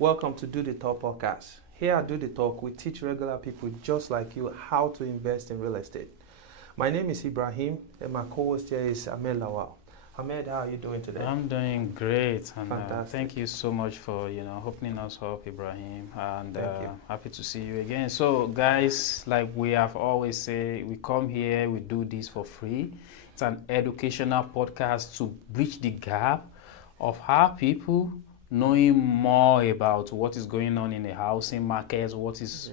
Welcome to Do the Talk podcast. Here at Do the Talk, we teach regular people just like you how to invest in real estate. My name is Ibrahim, and my co-host here is Ahmed Lawal. Ahmed, how are you doing today? I'm doing great, and Fantastic. thank you so much for opening us up, Ibrahim, and Thank you. happy to see you again. So, guys, like we have always say, we come here, we do this for free. It's an educational podcast to bridge the gap of how people knowing more about what is going on in the housing market, what is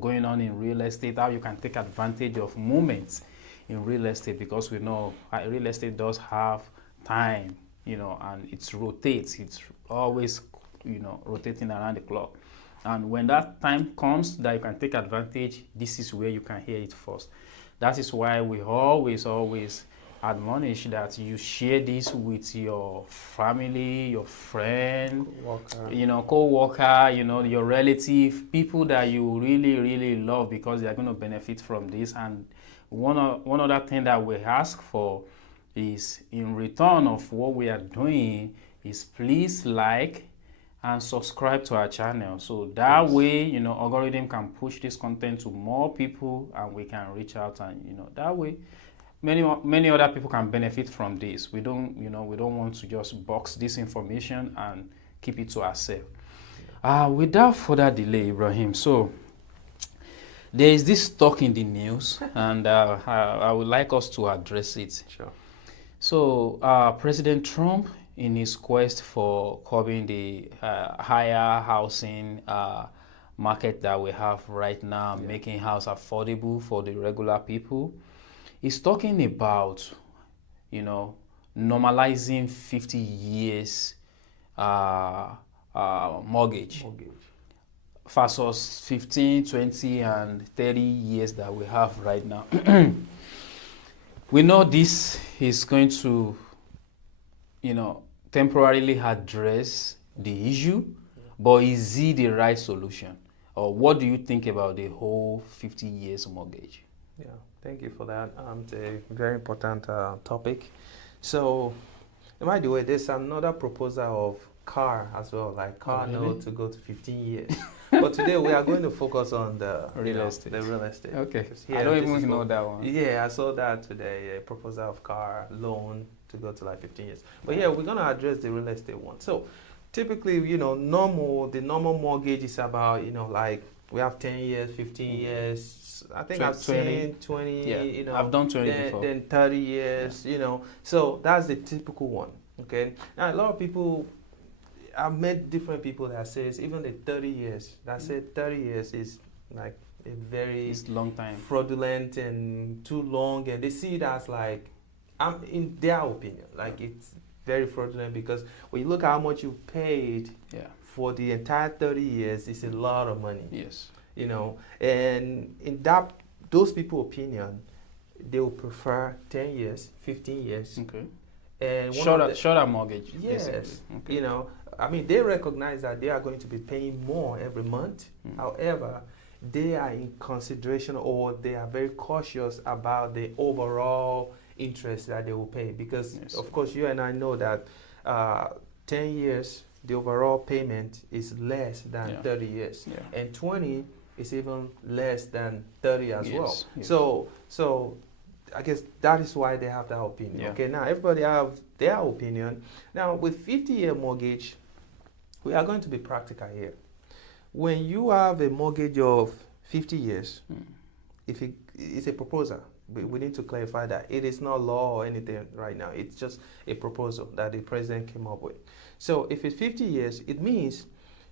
going on in real estate, how you can take advantage of moments in real estate, because we know real estate does have time, and it rotates. It's always, rotating around the clock. And when that time comes that you can take advantage, this is where you can hear it first. That is why we always admonish that you share this with your family, your friend, co-worker, your relative, people that you really love, because they are going to benefit from this. And one other thing that we ask for is, in return of what we are doing, is please like and subscribe to our channel, so that way algorithm can push this content to more people, and we can reach out, and that way many other people can benefit from this. We don't want to just box this information and keep it to ourselves. Without further delay, Ibrahim, so there is this talk in the news, and I would like us to address it. Sure. So President Trump, in his quest for curbing the higher housing market that we have right now, making house affordable for the regular people, is talking about, normalizing 50 years mortgage versus 15, 20, and 30 years that we have right now. We know this is going to, temporarily address the issue, but is it the right solution? Or what do you think about the whole 50 years mortgage? Yeah, thank you for that. It's a very important topic. So, by the way, there's another proposal of car as well, like car note to go to 15 years. But today we are going to focus on the real estate. The real estate. Okay. Here, I don't even know that one. Yeah, I saw that today, a proposal of car loan to go to like 15 years. But yeah, we're going to address the real estate one. So typically, the normal mortgage is about, like we have 10 years, 15 years. I think I've seen 20, I've done 20 before. Then 30 years, So that's the typical one, okay? Now, a lot of people, I've met different people that says even the 30 years, that said 30 years is like a very long time, fraudulent and too long, and they see it as like, in their opinion, like it's very fraudulent, because when you look at how much you paid for the entire 30 years, it's a lot of money. Yes. And in those people's opinion, they will prefer 10 years, 15 years. Okay. And shorter mortgage. Yes. Okay. They recognize that they are going to be paying more every month. However, they are in consideration, or they are very cautious about the overall interest that they will pay, because of course you and I know that 10 years the overall payment is less than 30 years, and 20 is even less than 30 as well. Yes. So I guess that is why they have that opinion. Okay, now everybody have their opinion. Now with 50-year mortgage, we are going to be practical here. When you have a mortgage of 50 years, if it's a proposal, we need to clarify that it is not law or anything right now. It's just a proposal that the president came up with. So if it's 50 years, it means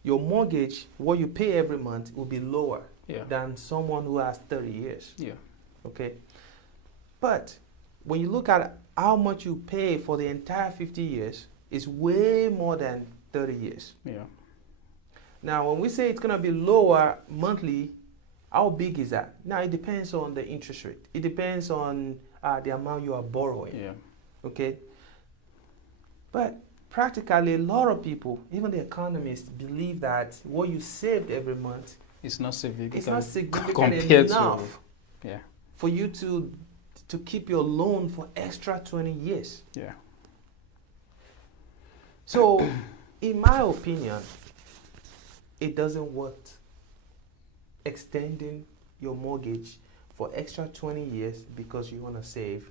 your mortgage, what you pay every month, will be lower than someone who has 30 years. Yeah. Okay. But when you look at how much you pay for the entire 50 years, it's way more than 30 years. Yeah. Now, when we say it's going to be lower monthly, how big is that? Now, it depends on the interest rate. It depends on the amount you are borrowing. Yeah. Okay. But practically, a lot of people, even the economists, believe that what you saved every month is not significant. It's not significant compared enough to, for you to keep your loan for extra 20 years. Yeah. So, in my opinion, it doesn't worth extending your mortgage for extra 20 years because you want to save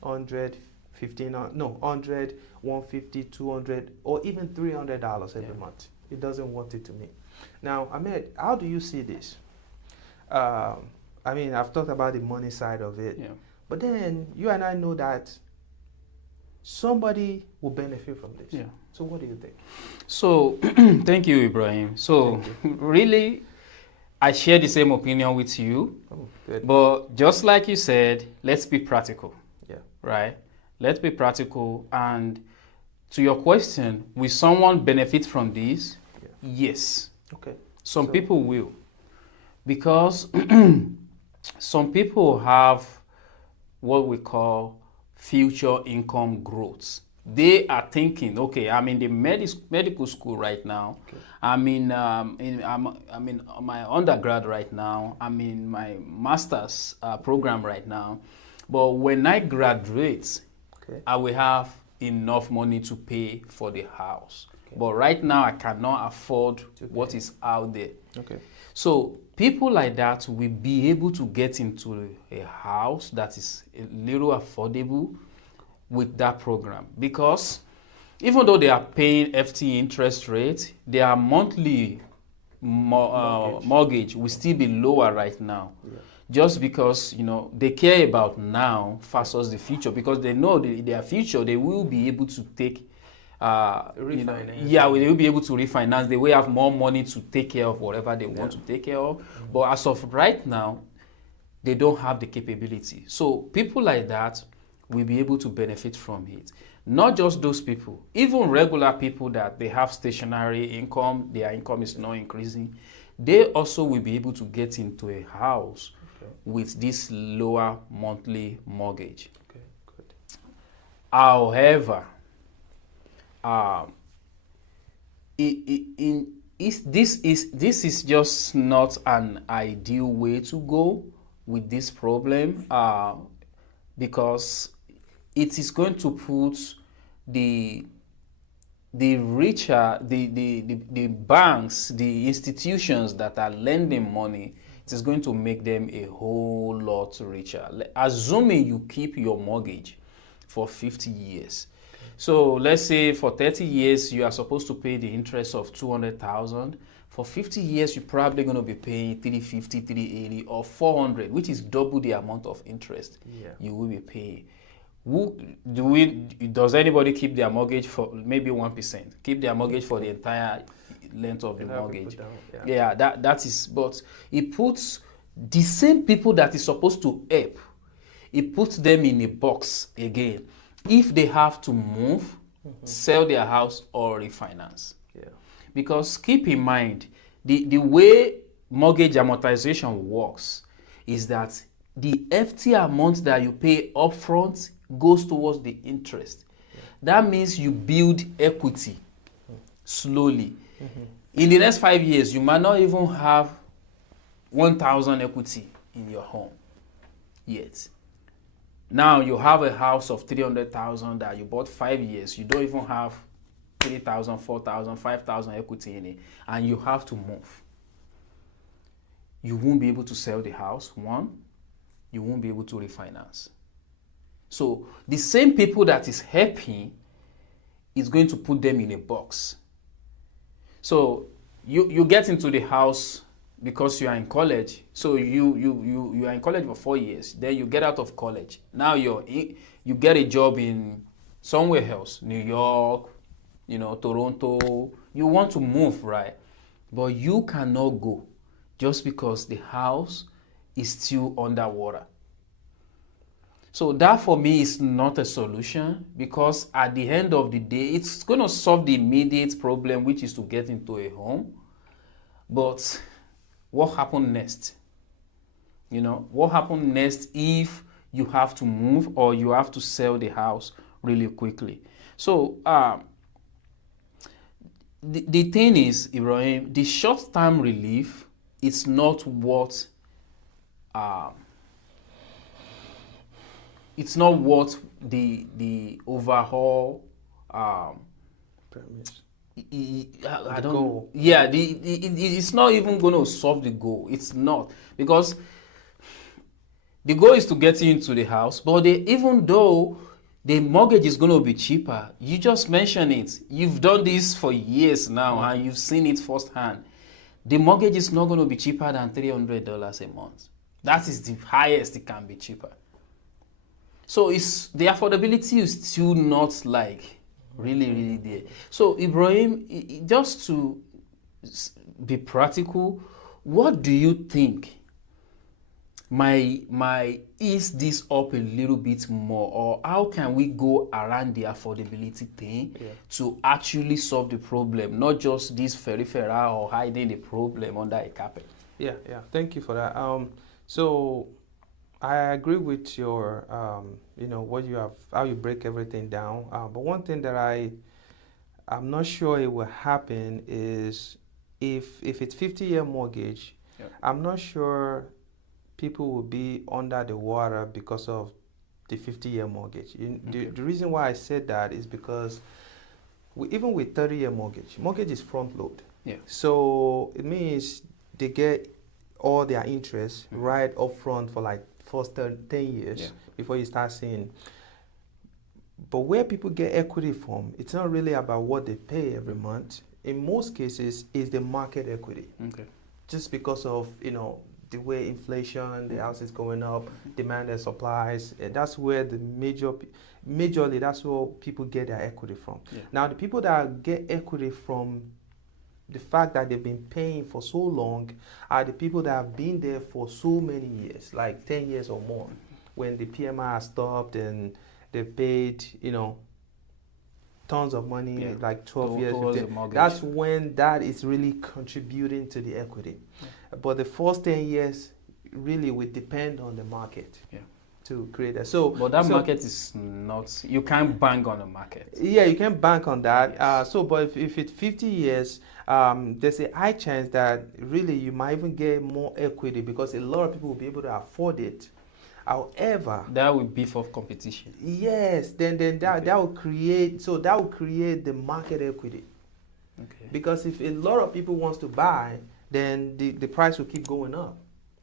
100, 15, no, 100, 150, 200, or even $300 every month. It doesn't worth it to me. Now, Ahmed, how do you see this? I mean, I've talked about the money side of it, but then you and I know that somebody will benefit from this. Yeah. So what do you think? So, thank you, Ibrahim. So, really, I share the same opinion with you. Oh, good. But just like you said, let's be practical. Yeah. Right? Let's be practical. And to your question, will someone benefit from this? Yeah. Yes. Okay. Some people will. Because some people have what we call future income growth. They are thinking, okay, I'm in the medical school right now. Okay. I'm in my undergrad right now. I'm in my master's program right now. But when I graduate, I will have enough money to pay for the house. Okay. But right now, I cannot afford what is out there. Okay. So people like that will be able to get into a house that is a little affordable with that program, because even though they are paying FT interest rate, their monthly mortgage will still be lower right now. Yeah. Just because they care about now versus the future, because they know their future they will be able to take they will be able to refinance. They will have more money to take care of whatever they want to take care of. Mm-hmm. But as of right now, they don't have the capability. So people like that will be able to benefit from it. Not just those people, even regular people that they have stationary income, their income is not increasing, they also will be able to get into a house with this lower monthly mortgage. Okay, good. However, this is just not an ideal way to go with this problem, because it is going to put the richer, the banks, the institutions that are lending money, it is going to make them a whole lot richer. Assuming you keep your mortgage for 50 years. So let's say for 30 years, you are supposed to pay the interest of 200,000. For 50 years, you're probably going to be paying 350, 380, or 400, which is double the amount of interest you will be paying. Does anybody keep their mortgage for maybe 1%? Keep their mortgage for the entire length of the mortgage. That is, but it puts the same people that is supposed to help, it puts them in a box again if they have to move, sell their house, or refinance. Because keep in mind, the way mortgage amortization works is that the FT amount that you pay upfront goes towards the interest. That means you build equity slowly. In the next 5 years, you might not even have 1,000 equity in your home yet. Now you have a house of 300,000 that you bought 5 years. You don't even have 3,000, 4,000, 5,000 equity in it, and you have to move. You won't be able to sell the house. One, you won't be able to refinance. So the same people that is helping is going to put them in a box. So you get into the house because you are in college. So you are in college for 4 years. Then you get out of college. Now you get a job in somewhere else, New York, Toronto. You want to move, right? But you cannot go just because the house is still underwater. So that for me is not a solution, because at the end of the day, it's going to solve the immediate problem, which is to get into a home. But what happens next? What happens next if you have to move or you have to sell the house really quickly? So the thing is, Ibrahim, the short-term relief is not what it's not what the overall I don't. goal. Yeah, it's not even going to solve the goal. It's not, because the goal is to get you into the house. But even though the mortgage is going to be cheaper, you just mentioned it. You've done this for years now, and you've seen it firsthand. The mortgage is not going to be cheaper than $300 a month. That is the highest it can be cheaper. So it's the affordability is still not like really there. So Ibrahim, just to be practical, what do you think my ease this up a little bit more, or how can we go around the affordability thing to actually solve the problem, not just this peripheral or hiding the problem under a carpet? Yeah. Thank you for that. So I agree with your, what you have, how you break everything down. But one thing that I'm not sure it will happen is if it's 50-year mortgage, I'm not sure people will be under the water because of the 50-year mortgage. The reason why I said that is because even with 30-year mortgage is front load. Yeah. So it means they get all their interest right up front for like first 10 years before you start seeing. But where people get equity from, it's not really about what they pay every month. In most cases, it's the market equity. Okay. Just because of, the way inflation, the house is going up, demand and supplies. That's where the majorly that's where people get their equity from. Yeah. Now, the people that get equity from the fact that they've been paying for so long are the people that have been there for so many years, like 10 years or more, when the PMI has stopped and they've paid, tons of money, like 12 years. 15. That's when that is really contributing to the equity. Yeah. But the first 10 years really would depend on the market to create that. But that market is not, you can't bank on the market. Yeah, you can bank on that. Yes. But if it's 50 years, there's a high chance that really you might even get more equity because a lot of people will be able to afford it. However, that will beef up competition. Yes, then that will create the market equity. Okay. Because if a lot of people wants to buy, then the price will keep going up.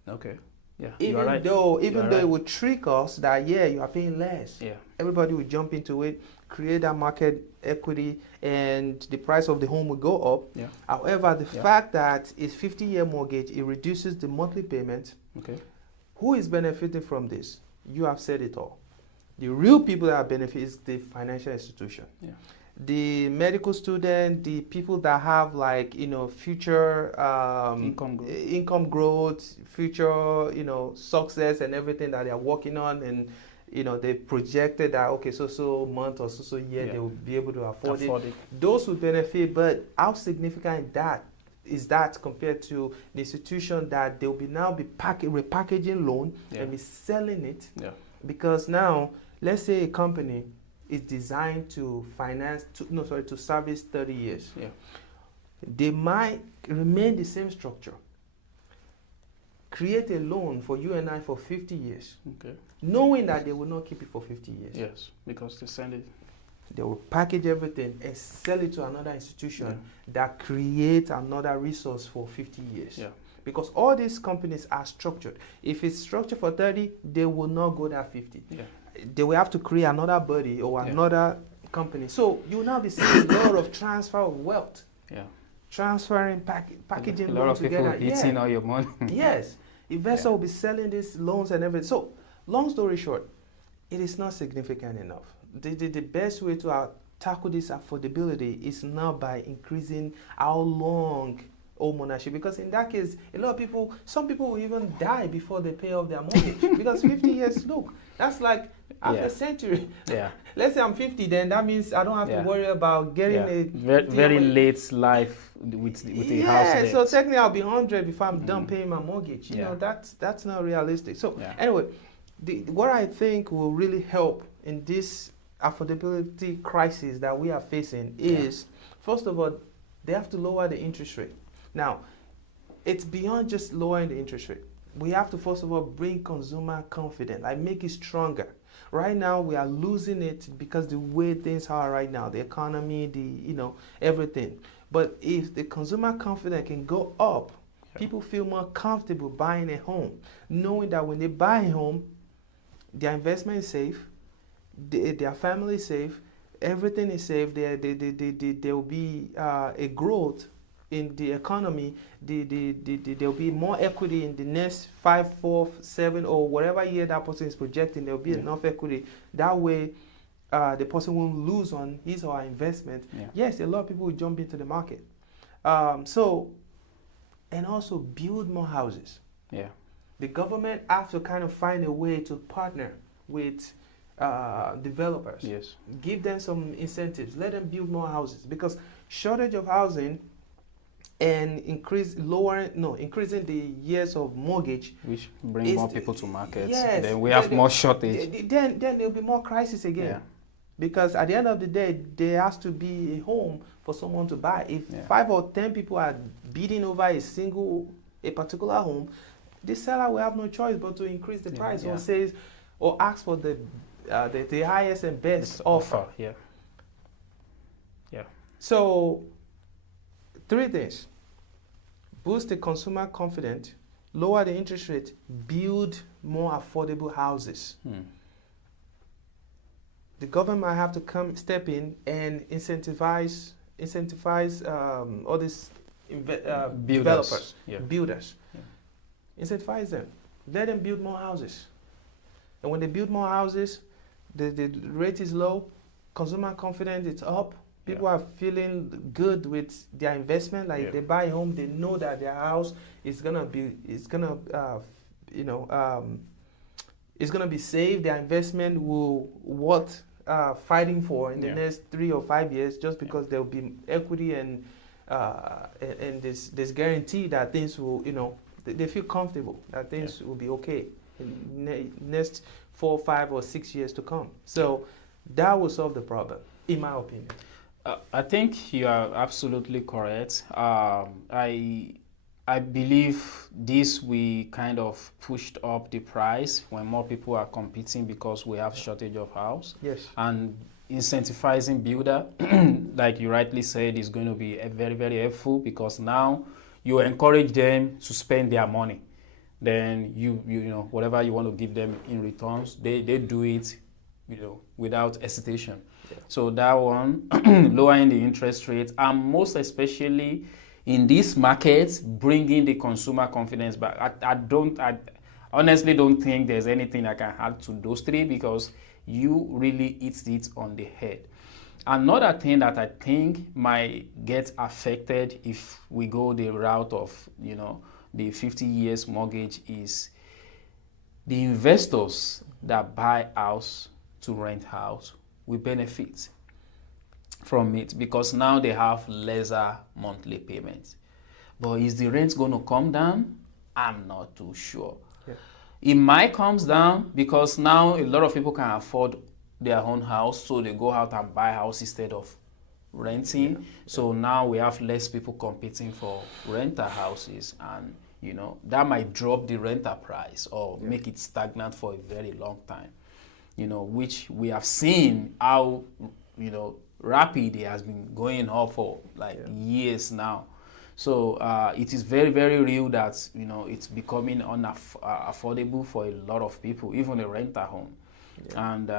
Okay. Yeah. Even though it would trick us that you are paying less. Yeah. Everybody will jump into it, create that market equity, and the price of the home will go up. Yeah. However, the fact that it's 50-year mortgage, it reduces the monthly payment. Okay. Who is benefiting from this? You have said it all. The real people that benefit is the financial institution. Yeah. The medical student, the people that have future income growth, future success and everything that they are working on, and they projected that so month or so year they will be able to afford it. Those will benefit, but how significant is that compared to the institution that they'll be repackaging loan and be selling it? Yeah. Because now, let's say a company is designed to to service 30 years. Yeah. They might remain the same structure. Create a loan for you and I for 50 years. Okay. Knowing that they will not keep it for 50 years. Yes, because they send it. They will package everything and sell it to another institution that creates another resource for 50 years. Yeah. Because all these companies are structured. If it's structured for 30, they will not go that 50. Yeah. They will have to create another body or another company. So you will now be seeing a lot of transfer of wealth. Yeah. Transferring, packaging a lot of together. People eating all your money. Yes. Investor will be selling these loans and everything. So, long story short, it is not significant enough. The best way to tackle this affordability is now by increasing how long home ownership, because in that case, some people will even die before they pay off their mortgage because 50 years, look, that's like half a century. Yeah. Let's say I'm 50, then that means I don't have to worry about getting a very late life with a house debt. So technically I'll be 100 before I'm done paying my mortgage. You know, that's not realistic. So anyway, what I think will really help in this affordability crisis that we are facing is, first of all, they have to lower the interest rate. Now, it's beyond just lowering the interest rate. we have to first of all bring consumer confidence, like make it stronger. Right now we are losing it because the way things are right now, the economy, everything. But if the consumer confidence can go up, people feel more comfortable buying a home, knowing that when they buy a home, their investment is safe, their family is safe, everything is safe. There will be a growth in the economy. There will be more equity in the next 5, 4, 7, or whatever year that person is projecting. There will be enough equity. That way, the person won't lose on his or her investment. Yeah. Yes, a lot of people will jump into the market. And also build more houses. Yeah. The government have to kind of find a way to partner with developers. Yes. Give them some incentives. Let them build more houses, because shortage of housing and increasing the years of mortgage, which bring more people to market. Yes, then we have more shortage. Then there'll be more crisis again. Yeah. Because at the end of the day, there has to be a home for someone to buy. If 5 or 10 people are bidding over a particular home, the seller will have no choice but to increase the price or ask for the highest and best offer. Yeah. Yeah. So 3 things: boost the consumer confidence, lower the interest rate, build more affordable houses. The government might have to step in and incentivize all these developers, builders. Yeah. Incentivize them. Let them build more houses. And when they build more houses, the rate is low, consumer confidence is up. People are feeling good with their investment. Like if they buy a home, they know that their house is gonna be safe. Their investment will worth fighting for in the next 3 or 5 years, just because there will be equity and this guarantee that things will, they feel comfortable that things will be okay in the next 4, 5, or 6 years to come. So that will solve the problem, in my opinion. I think you are absolutely correct. I believe this we kind of pushed up the price when more people are competing because we have shortage of house. Yes. And incentivizing builder, like you rightly said, is going to be very, very helpful, because now you encourage them to spend their money. Then you know whatever you want to give them in returns, they do it, without hesitation. Yeah. So that one, lowering the interest rate, and most especially in this market, bringing the consumer confidence back. I honestly don't think there's anything I can add to those 3, because you really hit it on the head. Another thing that I think might get affected if we go the route of, the 50 years mortgage is the investors that buy house to rent house will benefit from it, because now they have lesser monthly payments. But is the rent going to come down? I'm not too sure. Yeah. It might come down because now a lot of people can afford their own house, so they go out and buy a house instead of renting. Yeah. So now we have less people competing for rental houses, and that might drop the rental price or make it stagnant for a very long time. Which we have seen how rapid it has been going up for years now. So it is very, very real that it's becoming unaffordable for a lot of people, even a rental home. Yeah. And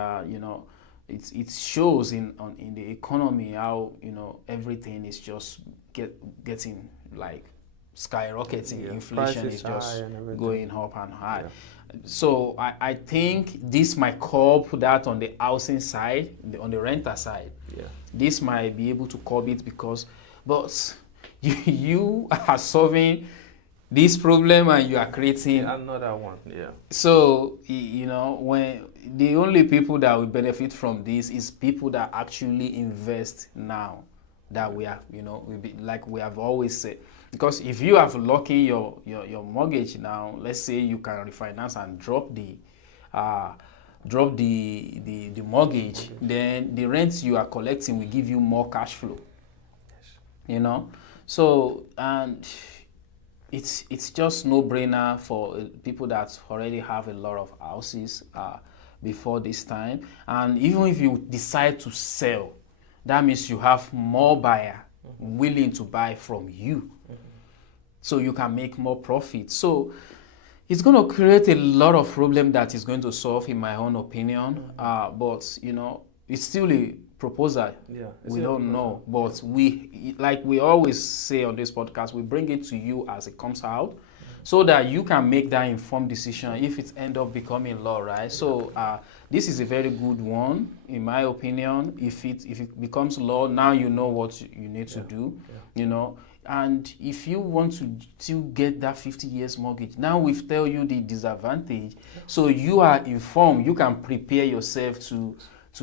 it shows in the economy how everything is just getting skyrocketing. Yeah. Inflation is just going up and high. Yeah. So I think this might curb that on the housing side, on the renter side. Yeah. This might be able to curb it, but you are solving this problem and you are creating another one. Yeah. So when the only people that will benefit from this is people that actually invest now, that we are, like we have always said. Because if you have locked in your mortgage now, let's say you can refinance and drop the mortgage, then the rents you are collecting will give you more cash flow. Yes. So, and it's just no brainer for people that already have a lot of houses before this time. And even if you decide to sell, that means you have more buyer willing to buy from you, so you can make more profit. So it's going to create a lot of problem that is going to solve, in my own opinion. But it's still a proposal. Yeah, We don't know, but we, like we always say on this podcast, we bring it to you as it comes out, so that you can make that informed decision if it end up becoming law, right? So this is a very good one, in my opinion. If it becomes law, now you know what you need to do, And if you want to still get that 50 years mortgage, now we've tell you the disadvantage, so you are informed. You can prepare yourself to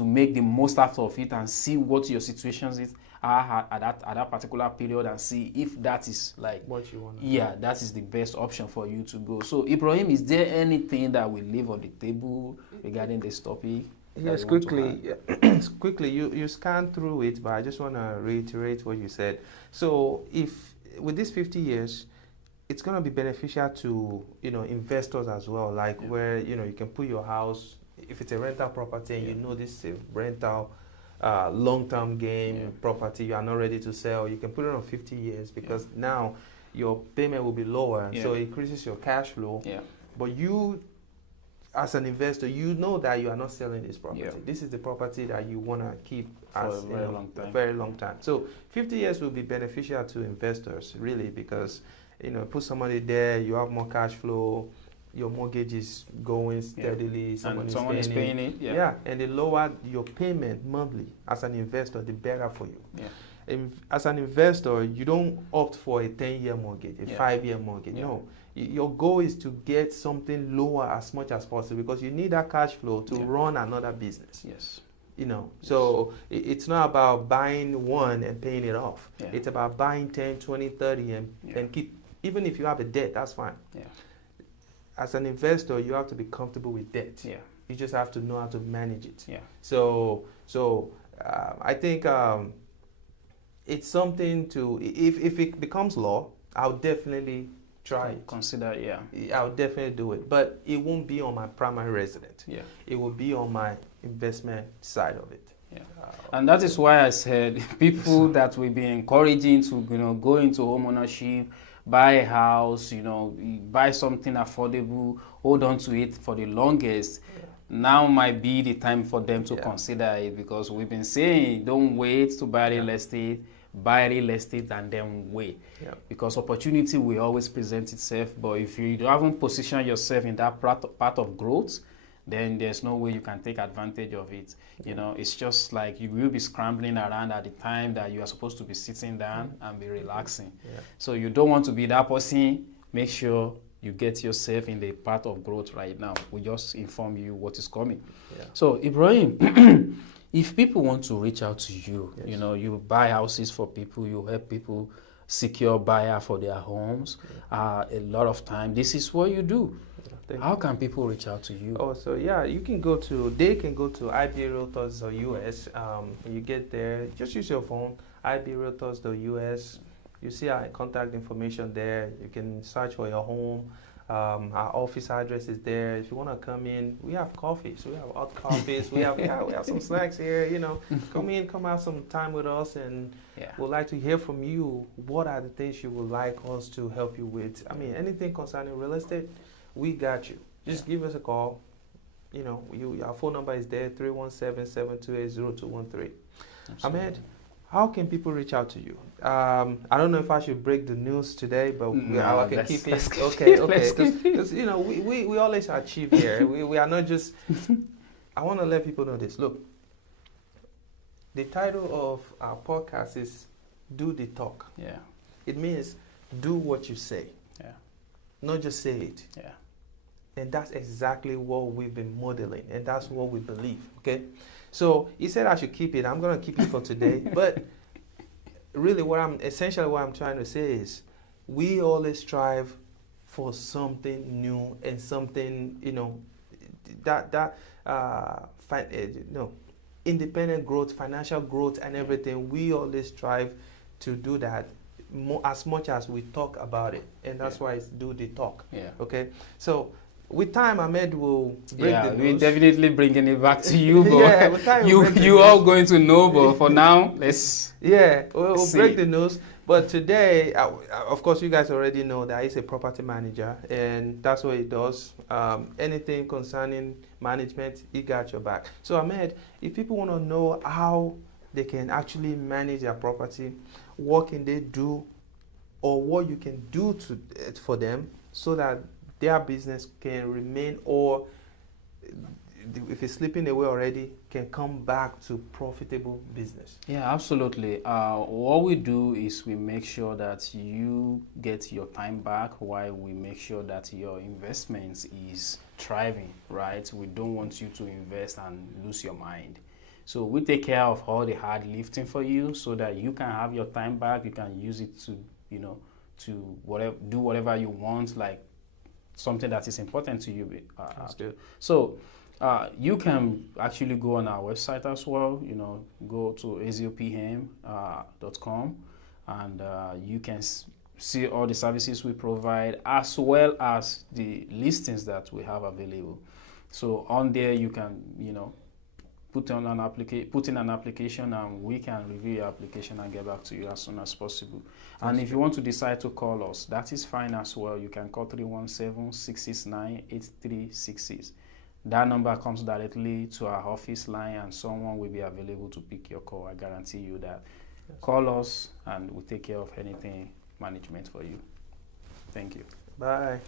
make the most out of it and see what your situations are at that particular period, and see if that is like what you want. Yeah, that is the best option for you to go. So Ibrahim, is there anything that we leave on the table regarding this topic? Yes, quickly, you scan through it, but I just want to reiterate what you said. So if with these 50 years, it's going to be beneficial to investors as well, like where you can put your house, if it's a rental property and you know this is a rental long-term game property, you are not ready to sell, you can put it on 50 years because now your payment will be lower, so it increases your cash flow. But you, as an investor, you know that you are not selling this property. This is the property that you want to keep as for a very long time. So 50 years will be beneficial to investors, really, because put somebody there, you have more cash flow, your mortgage is going steadily, someone is paying it. And the lower your payment monthly as an investor, the better for you. As an investor, you don't opt for a 10-year mortgage, a 5-year mortgage. No. Your goal is to get something lower as much as possible, because you need that cash flow to run another business. So it's not about buying one and paying it off. It's about buying 10, 20, 30 and keep, even if you have a debt, that's fine. As an investor, you have to be comfortable with debt. You just have to know how to manage it. So I think it's something to, if it becomes law, I'll definitely try it. Consider, I'll definitely do it, but it won't be on my primary residence. It will be on my investment side of it. And that is why I said people that we've been encouraging to go into home ownership, buy a house, buy something affordable, hold on to it for the longest. Now might be the time for them to consider it, because we've been saying don't wait to buy real estate. Buy real estate and then wait, because opportunity will always present itself. But if you haven't positioned yourself in that part of growth, then there's no way you can take advantage of it. It's just like you will be scrambling around at the time that you are supposed to be sitting down and be relaxing. So you don't want to be that person. Make sure you get yourself in the path of growth right now. We just inform you what is coming. So Ibrahim, if people want to reach out to you, you buy houses for people, you help people secure buyer for their homes. A lot of time, this is what you do. How can people reach out to you? So they can go to IB Realtors.us. When you get there, just use your phone, IB Realtors.us. You see our contact information there. You can search for your home. Our office address is there. If you want to come in, we have coffees. We have hot coffees. we have some snacks here. Come have some time with us, and we'd like to hear from you. What are the things you would like us to help you with? I mean, anything concerning real estate, we got you. Just give us a call. Our phone number is there, 317-728-0213. Ahmed, how can people reach out to you? I don't know if I should break the news today, but I can keep it. Okay. Because we always achieve here. We are not just. I want to let people know this. Look, the title of our podcast is "Do the Talk." It means do what you say. Not just say it. And that's exactly what we've been modeling, and that's what we believe. Okay. So he said I should keep it. I'm going to keep it for today. But really what I'm trying to say is we always strive for something new and something, independent growth, financial growth and everything. We always strive to do that as much as we talk about it, and that's why it's do the talk. Yeah. Okay. So with time, Ahmed will break the news. We're definitely bringing it back to you, but Yeah, with time we'll break the you news. all going to know. But for now, let's we'll see. break the news. But today, of course, you guys already know that he's a property manager, and that's what he does. Anything concerning management, he got your back. So Ahmed, if people want to know how they can actually manage their property, what can they do, or what you can do for them so that their business can remain, or if it's slipping away already, can come back to profitable business? Yeah, absolutely. What we do is we make sure that you get your time back while we make sure that your investments is thriving, right? We don't want you to invest and lose your mind. So we take care of all the hard lifting for you so that you can have your time back. You can use it to, do whatever you want, like something that is important to you. That's good. So you can actually go on our website as well, go to azophem.com, and you can see all the services we provide as well as the listings that we have available. So on there you can, put in an application, and we can review your application and get back to you as soon as possible. And if you want to decide to call us, that is fine as well. You can call 317-669-8366. That number comes directly to our office line, and someone will be available to pick your call. I guarantee you that. Call us and we'll take care of anything management for you. Thank you. Bye.